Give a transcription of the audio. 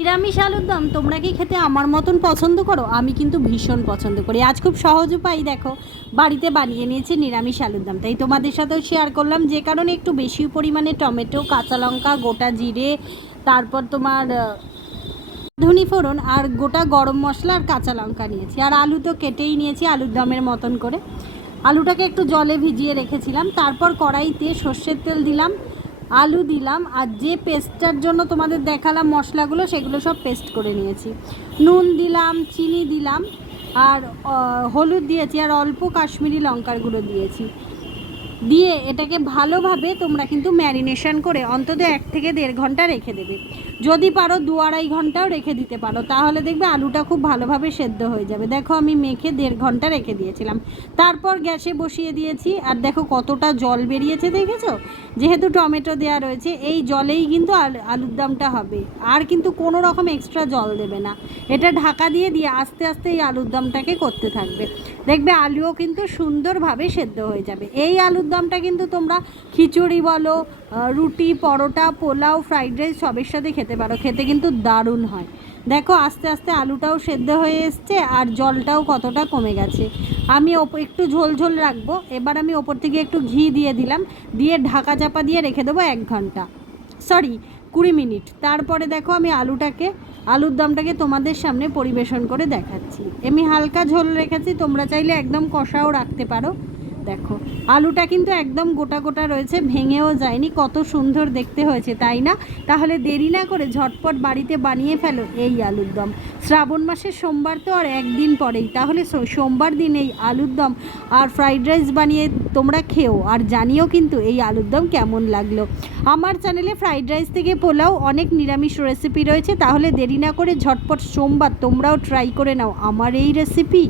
নিরামিষ আলুর দম তোমরা কি খেতে আমার মতন পছন্দ করো? আমি কিন্তু ভীষণ পছন্দ করি। আজ খুব সহজ উপায় দেখো বাড়িতে বানিয়ে নিয়েছি নিরামিষ আলুর দম, তাই তোমাদের সাথেও শেয়ার করলাম। যে কারণে একটু বেশি পরিমাণে টমেটো, কাঁচা লঙ্কা, গোটা জিরে, তারপর তোমার ধনি ফোড়ন আর গোটা গরম মশলা আর কাঁচা লঙ্কা নিয়েছি। আর আলু তো কেটেই নিয়েছি আলুর দমের মতন করে। আলুটাকে একটু জলে ভিজিয়ে রেখেছিলাম। তারপর কড়াইতে সর্ষের তেল দিলাম, আলু দিলাম, আর যে পেস্টটার জন্য তোমাদের দেখালাম মশলাগুলো, সেগুলো সব পেস্ট করে নিয়েছি। নুন দিলাম, চিনি দিলাম, আর হলুদ দিয়েছি, আর অল্প কাশ্মীরি লঙ্কার গুঁড়ো দিয়েছি। দিয়ে এটাকে ভালোভাবে তোমরা কিন্তু ম্যারিনেশন করে অন্তত 1 থেকে 1.5 ঘন্টা রেখে দেবে। যদি পারো 2-2.5 ঘন্টাও রেখে দিতে পারো, তাহলে দেখবে আলুটা খুব ভালোভাবে সেদ্ধ হয়ে যাবে। দেখো আমি মেখে 1.5 ঘন্টা রেখে দিয়েছিলাম। তারপর গ্যাসে বসিয়ে দিয়েছি, আর দেখো কতটা জল বেরিয়েছে দেখেছো? যেহেতু টমেটো দেওয়া রয়েছে, এই জলেই কিন্তু আলুর দমটা হবে। আর কিন্তু কোনো রকম এক্সট্রা জল দেবে না। এটা ঢাকা দিয়ে আস্তে আস্তে এই আলুর দমটাকে করতে থাকবে। দেখবে আলুও কিন্তু সুন্দরভাবে সেদ্ধ হয়ে যাবে। এই আলুর দমটা কিন্তু তোমরা খিচুড়ি বলো, রুটি, পরোটা, পোলাও, ফ্রাইড রাইস সবের সাথে খেতে পারো। খেতে কিন্তু দারুণ হয়। দেখো আস্তে আস্তে আলুটাও সেদ্ধ হয়ে এসছে, আর জলটাও কতটা কমে গেছে। আমি একটু ঝোল ঝোল রাখবো। এবার আমি ওপর থেকে একটু ঘি দিয়ে দিলাম, দিয়ে ঢাকা চাপা দিয়ে রেখে দেবো 1 ঘন্টা, সরি 20 মিনিট। তারপরে দেখো আমি আলুর দমটাকে তোমাদের সামনে পরিবেশন করে দেখাচ্ছি। আমি হালকা ঝোল রেখেছি, তোমরা চাইলে একদম কষাও রাখতে পারো। দেখো আলুটা কিন্তু একদম গোটা গোটা রয়েছে, ভেঙেও যায়নি। কত সুন্দর দেখতে হয়েছে, তাই না? তাহলে দেরি না করে ঝটপট বাড়িতে বানিয়ে ফেলো এই আলুর দম। শ্রাবণ মাসের সোমবার তো আর একদিন পরেই, তাহলে সোমবার দিন এই আলুর দম আর ফ্রাইড রাইস বানিয়ে তোমরা খেও, আর জানিও কিন্তু এই আলুর দম কেমন লাগলো। আমার চ্যানেলে ফ্রাইড রাইস থেকে পোলাও অনেক নিরামিষ রেসিপি রয়েছে, তাহলে দেরি না করে ঝটপট সোমবার তোমরাও ট্রাই করে নাও আমার এই রেসিপি।